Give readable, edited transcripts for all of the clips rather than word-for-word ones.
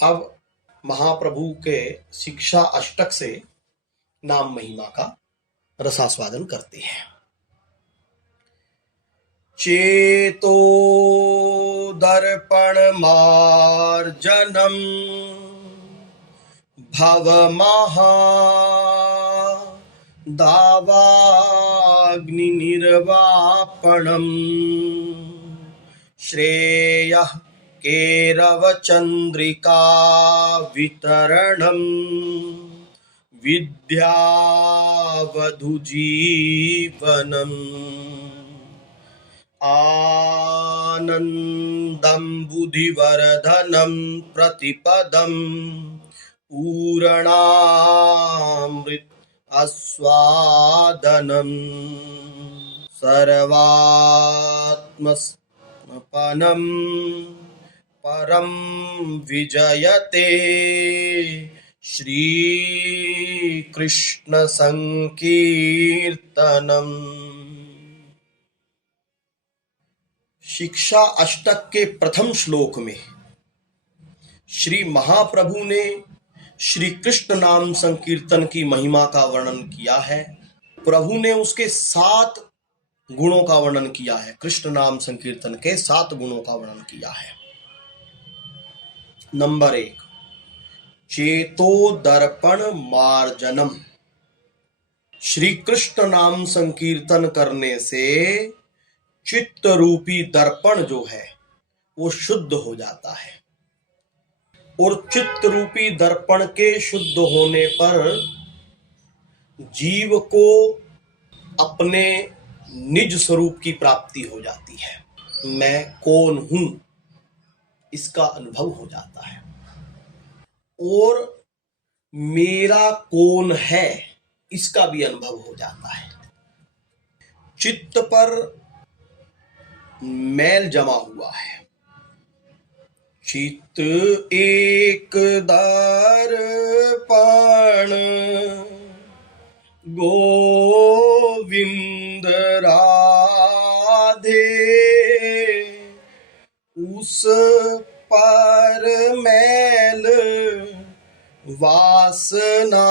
अब महाप्रभु के शिक्षा अष्टक से नाम महिमा का रसास्वादन करते हैं। चेतो दर्पण मार्जनम भवमहा दावाग्नि निर्वापणम श्रेयः केरवचंद्रिका वितरणम विद्यावधुजीवनम आनंदं बुद्धिवर्धनं प्रतिपदं पूर्णामृत आस्वादनं सर्वात्मसमर्पणं परं विजयते श्री कृष्ण संकीर्तनम। शिक्षा अष्टक के प्रथम श्लोक में श्री महाप्रभु ने श्री कृष्ण नाम संकीर्तन की महिमा का वर्णन किया है। प्रभु ने उसके 7 गुणों का वर्णन किया है। कृष्ण नाम संकीर्तन के 7 गुणों का वर्णन किया है। नंबर 1, चेतो दर्पण मार्जनम। श्री कृष्ण नाम संकीर्तन करने से चित्त रूपी दर्पण जो है वो शुद्ध हो जाता है, और चित्त रूपी दर्पण के शुद्ध होने पर जीव को अपने निज स्वरूप की प्राप्ति हो जाती है। मैं कौन हूं इसका अनुभव हो जाता है, और मेरा कौन है इसका भी अनुभव हो जाता है। चित्त पर मैल जमा हुआ है। चित्त एक दर्पण गोविंद राधे, उस पर मैल वासना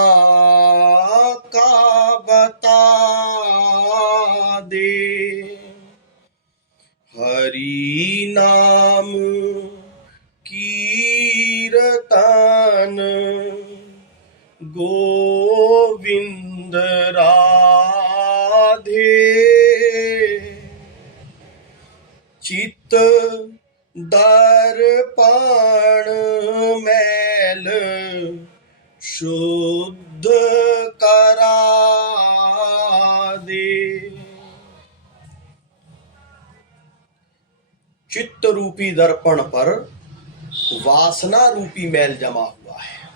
का बता दे। हरि नाम कीर्तन गोविंद राधे, चित्त दर्पण मैल शुद्ध करा दे। चित्त रूपी दर्पण पर वासना रूपी मैल जमा हुआ है।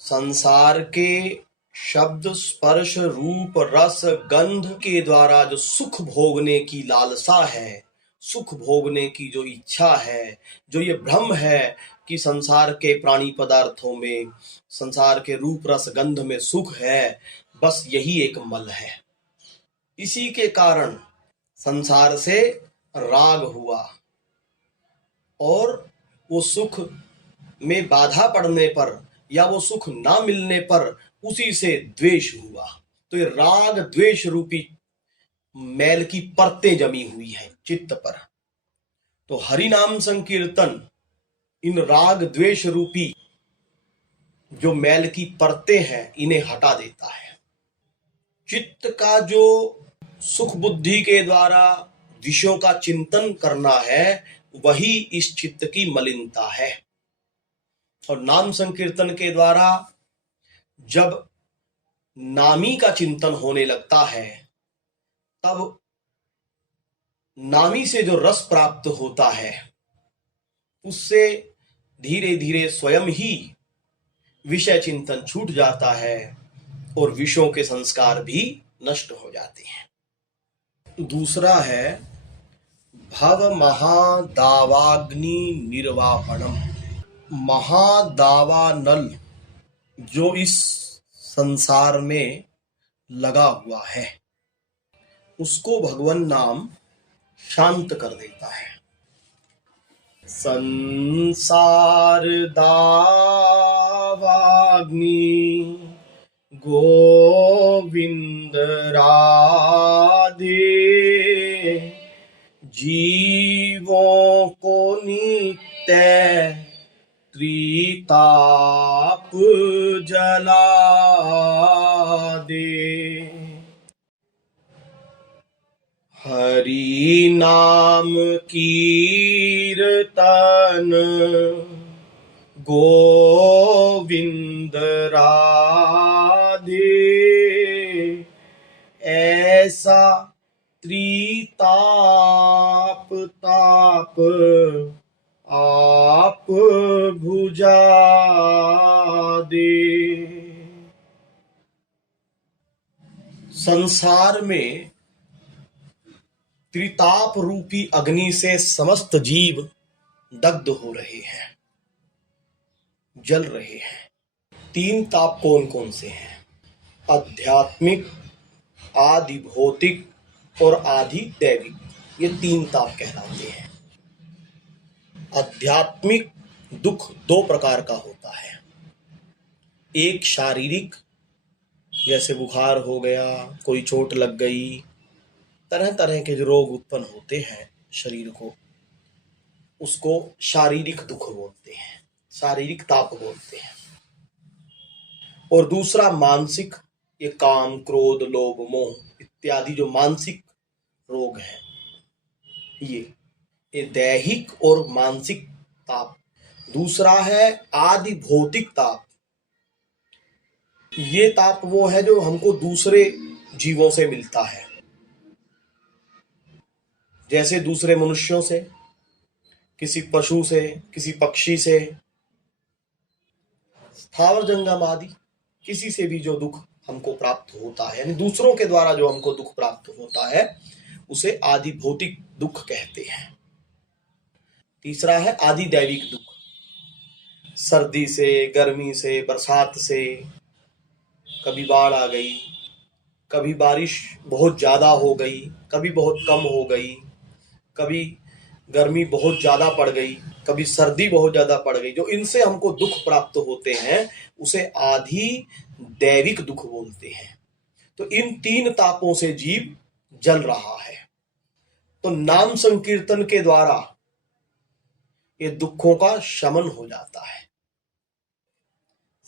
संसार के शब्द स्पर्श रूप रस गंध के द्वारा जो सुख भोगने की लालसा है, सुख भोगने की जो इच्छा है, जो ये भ्रम है कि संसार के प्राणी पदार्थों में, संसार के रूप रस गंध में सुख है, बस यही एक मल है। इसी के कारण संसार से राग हुआ, और वो सुख में बाधा पड़ने पर या वो सुख ना मिलने पर उसी से द्वेष हुआ। तो ये राग द्वेष रूपी मैल की परतें जमी हुई हैं चित्त पर। तो हरि नाम संकीर्तन इन राग द्वेष रूपी जो मैल की परतें हैं इन्हें हटा देता है। चित्त का जो सुख बुद्धि के द्वारा विषयों का चिंतन करना है, वही इस चित्त की मलिनता है। और नाम संकीर्तन के द्वारा जब नामी का चिंतन होने लगता है, तब नामी से जो रस प्राप्त होता है उससे धीरे धीरे स्वयं ही विषय चिंतन छूट जाता है और विषयों के संस्कार भी नष्ट हो जाते हैं। दूसरा है भव महादावाग्नि निर्वापणम। महादावानल जो इस संसार में लगा हुआ है उसको भगवान नाम शांत कर देता है। संसार दावाग्नि गोविंद राधे, जीवों को नित्य त्रिताप जला दे। हरि नाम कीर्तन गोविंद राधे, ऐसा त्रिताप ताप आप भुजा दे। संसार में त्रिताप रूपी अग्नि से समस्त जीव दग्ध हो रहे हैं, जल रहे हैं। तीन ताप कौन कौन से हैं? आध्यात्मिक, आदि भौतिक और आदि दैविक, ये तीन ताप कहलाते हैं। आध्यात्मिक दुख दो प्रकार का होता है। एक शारीरिक, जैसे बुखार हो गया, कोई चोट लग गई, तरह तरह के जो रोग उत्पन्न होते हैं शरीर को, उसको शारीरिक दुख बोलते हैं, शारीरिक ताप बोलते हैं। और दूसरा मानसिक, ये काम, क्रोध, लोभ, मोह इत्यादि जो मानसिक रोग हैं, ये दैहिक और मानसिक ताप। दूसरा है आदि भौतिक ताप। ये ताप वो है जो हमको दूसरे जीवों से मिलता है, जैसे दूसरे मनुष्यों से, किसी पशु से, किसी पक्षी से, स्थावर जंगम आदि किसी से भी जो दुख हमको प्राप्त होता है, यानी दूसरों के द्वारा जो हमको दुख प्राप्त होता है, उसे आदि भौतिक दुख कहते हैं। तीसरा है आदि दैविक दुख। सर्दी से, गर्मी से, बरसात से, कभी बाढ़ आ गई, कभी बारिश बहुत ज्यादा हो गई, कभी बहुत कम हो गई, कभी गर्मी बहुत ज्यादा पड़ गई, कभी सर्दी बहुत ज्यादा पड़ गई, जो इनसे हमको दुख प्राप्त होते हैं उसे आदि दैविक दुख बोलते हैं। तो इन तीन तापों से जीव जल रहा है। तो नाम संकीर्तन के द्वारा ये दुखों का शमन हो जाता है।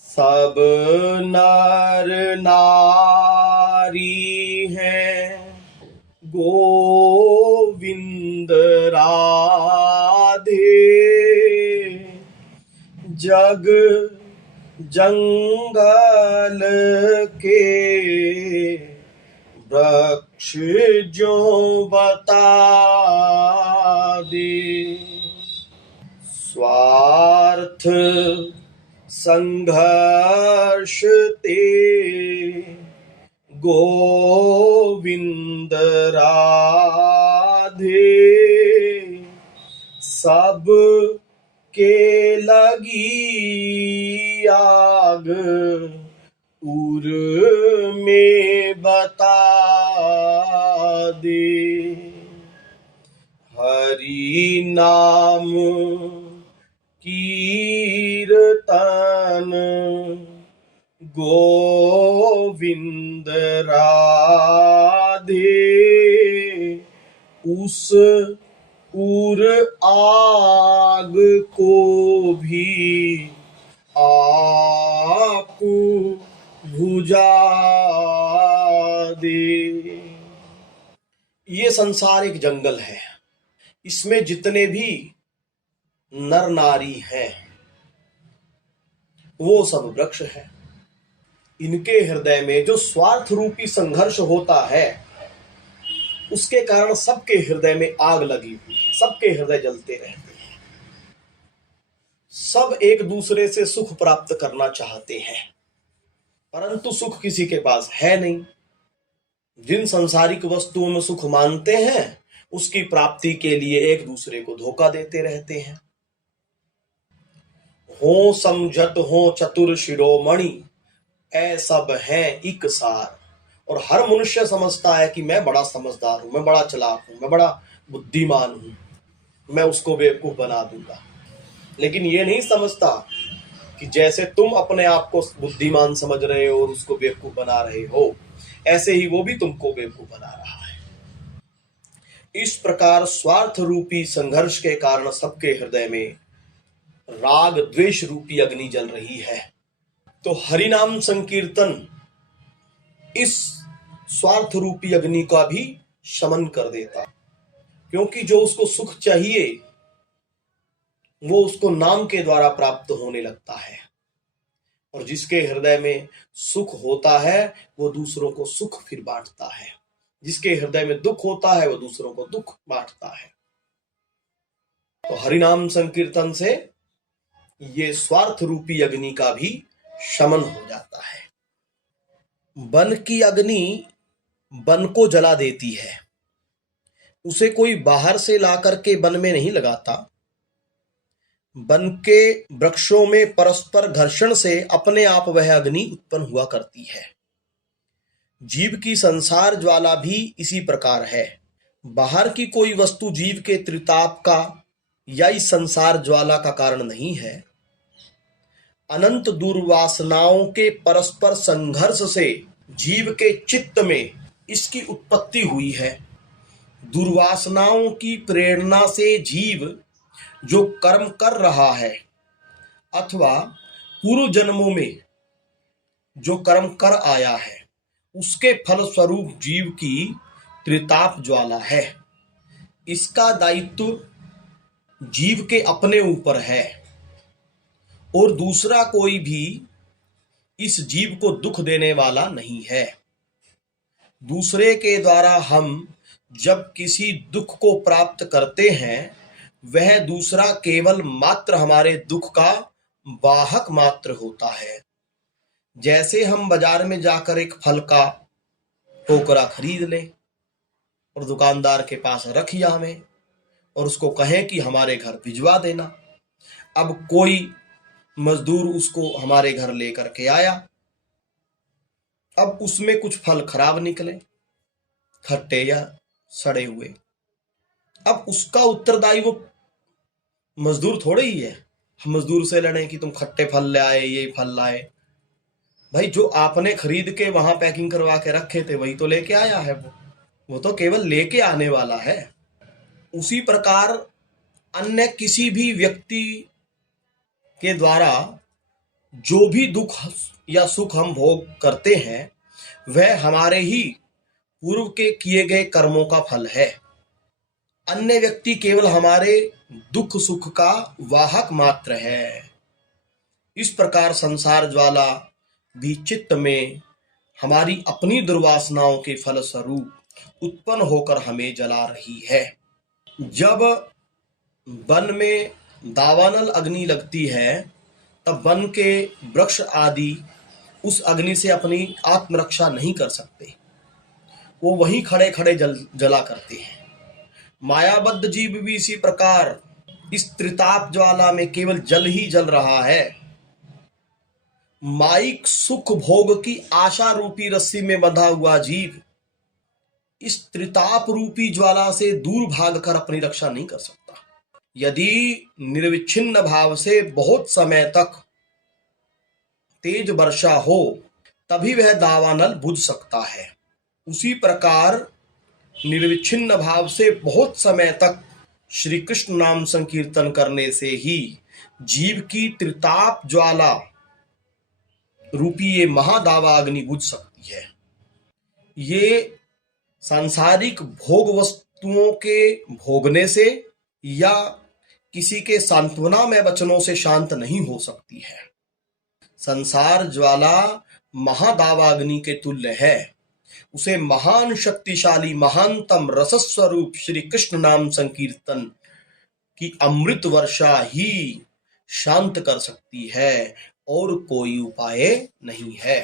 सब नर नारी हैं गोविंद राधे, जग जंगल के वृक्ष जो बता दे, स्वार्थ संघर्ष ते गोविंद राधे, सब के लगी आग उर में बता दे। हरि नाम कीर्तन गोविंद राधे, उस उर आग को भी आप बुझा दे। ये संसार एक जंगल है, इसमें जितने भी नर नारी हैं वो सब वृक्ष है। इनके हृदय में जो स्वार्थ रूपी संघर्ष होता है, उसके कारण सबके हृदय में आग लगी हुई, सबके हृदय जलते रहते हैं। सब एक दूसरे से सुख प्राप्त करना चाहते हैं, परंतु सुख किसी के पास है नहीं। जिन संसारिक वस्तुओं में सुख मानते हैं, उसकी प्राप्ति के लिए एक दूसरे को धोखा देते रहते हैं। हो समझत हो चतुर शिरोमणि, ऐ सब हैं एक सार। और हर मनुष्य समझता है कि मैं बड़ा समझदार हूं, मैं बड़ा चालाक हूं, मैं बड़ा बुद्धिमान हूं, मैं उसको बेवकूफ बना दूंगा। लेकिन ये नहीं समझता कि जैसे तुम अपने आप को बुद्धिमान समझ रहे हो और उसको बेवकूफ बना रहे हो, ऐसे ही वो भी तुमको बेवकूफ बना रहा है। इस प्रकार स्वार्थ रूपी संघर्ष के कारण सबके हृदय में राग द्वेष रूपी अग्नि जल रही है। तो हरिनाम संकीर्तन इस स्वार्थ रूपी अग्नि का भी शमन कर देता, क्योंकि जो उसको सुख चाहिए वो उसको नाम के द्वारा प्राप्त होने लगता है, और जिसके हृदय में सुख होता है वो दूसरों को सुख फिर बांटता है, जिसके हृदय में दुख होता है वो दूसरों को दुख बांटता है। तो हरिनाम संकीर्तन से ये स्वार्थ रूपी अग्नि का भी शमन हो जाता है। वन की अग्नि वन को जला देती है, उसे कोई बाहर से ला करके वन में नहीं लगाता। वन के वृक्षों में परस्पर घर्षण से अपने आप वह अग्नि उत्पन्न हुआ करती है। जीव की संसार ज्वाला भी इसी प्रकार है। बाहर की कोई वस्तु जीव के त्रिताप का या इस संसार ज्वाला का कारण नहीं है। अनंत दुर्वासनाओं के परस्पर संघर्ष से जीव के चित्त में इसकी उत्पत्ति हुई है। दुर्वासनाओं की प्रेरणा से जीव जो कर्म कर रहा है अथवा पूर्व जन्मों में जो कर्म कर आया है, उसके फल स्वरूप जीव की त्रिताप ज्वाला है। इसका दायित्व जीव के अपने ऊपर है, और दूसरा कोई भी इस जीव को दुख देने वाला नहीं है। दूसरे के द्वारा हम जब किसी दुख को प्राप्त करते हैं, वह दूसरा केवल मात्र हमारे दुख का वाहक मात्र होता है। जैसे हम बाजार में जाकर एक फल का टोकरा खरीद लें और दुकानदार के पास रख हमें और उसको कहें कि हमारे घर भिजवा देना। अब कोई मजदूर उसको हमारे घर लेकर के आया, अब उसमें कुछ फल खराब निकले, खट्टे या सड़े हुए। अब उसका उत्तरदायी वो मजदूर थोड़े ही है। हम मजदूर से लड़े कि तुम खट्टे फल ले आए, ये फल लाए। भाई जो आपने खरीद के वहां पैकिंग करवा के रखे थे वही तो लेके आया है। वो तो केवल लेके आने वाला है। उसी प्रकार अन्य किसी भी व्यक्ति के द्वारा जो भी दुख या सुख हम भोग करते हैं, वह हमारे ही पूर्व के किए गए कर्मों का फल है। अन्य व्यक्ति केवल हमारे दुख सुख का वाहक मात्र है। इस प्रकार संसार ज्वाला भी चित्त में हमारी अपनी दुर्वासनाओं के फल स्वरूप उत्पन्न होकर हमें जला रही है। जब वन में दावानल अग्नि लगती है, तब वन के वृक्ष आदि उस अग्नि से अपनी आत्मरक्षा नहीं कर सकते, वो वहीं खड़े खड़े जला करते हैं। मायाबद्ध जीव भी इसी प्रकार इस त्रिताप ज्वाला में केवल जल ही जल रहा है। माइक सुख भोग की आशा रूपी रस्सी में बंधा हुआ जीव इस त्रिताप रूपी ज्वाला से दूर भागकर अपनी रक्षा नहीं कर सकता। यदि निर्विच्छिन्न भाव से बहुत समय तक तेज वर्षा हो, तभी वह दावानल बुझ सकता है। उसी प्रकार निर्विच्छिन्न भाव से बहुत समय तक श्री कृष्ण नाम संकीर्तन करने से ही जीव की त्रिताप ज्वाला रूपी ये महादावा अग्नि बुझ सकती है। ये सांसारिक भोग वस्तुओं के भोगने से या किसी के सांत्वना में वचनों से शांत नहीं हो सकती है। संसार ज्वाला महादावा अग्नि के तुल्य है। उसे महान शक्तिशाली महानतम रसस्वरूप श्री कृष्ण नाम संकीर्तन की अमृत वर्षा ही शांत कर सकती है, और कोई उपाय नहीं है।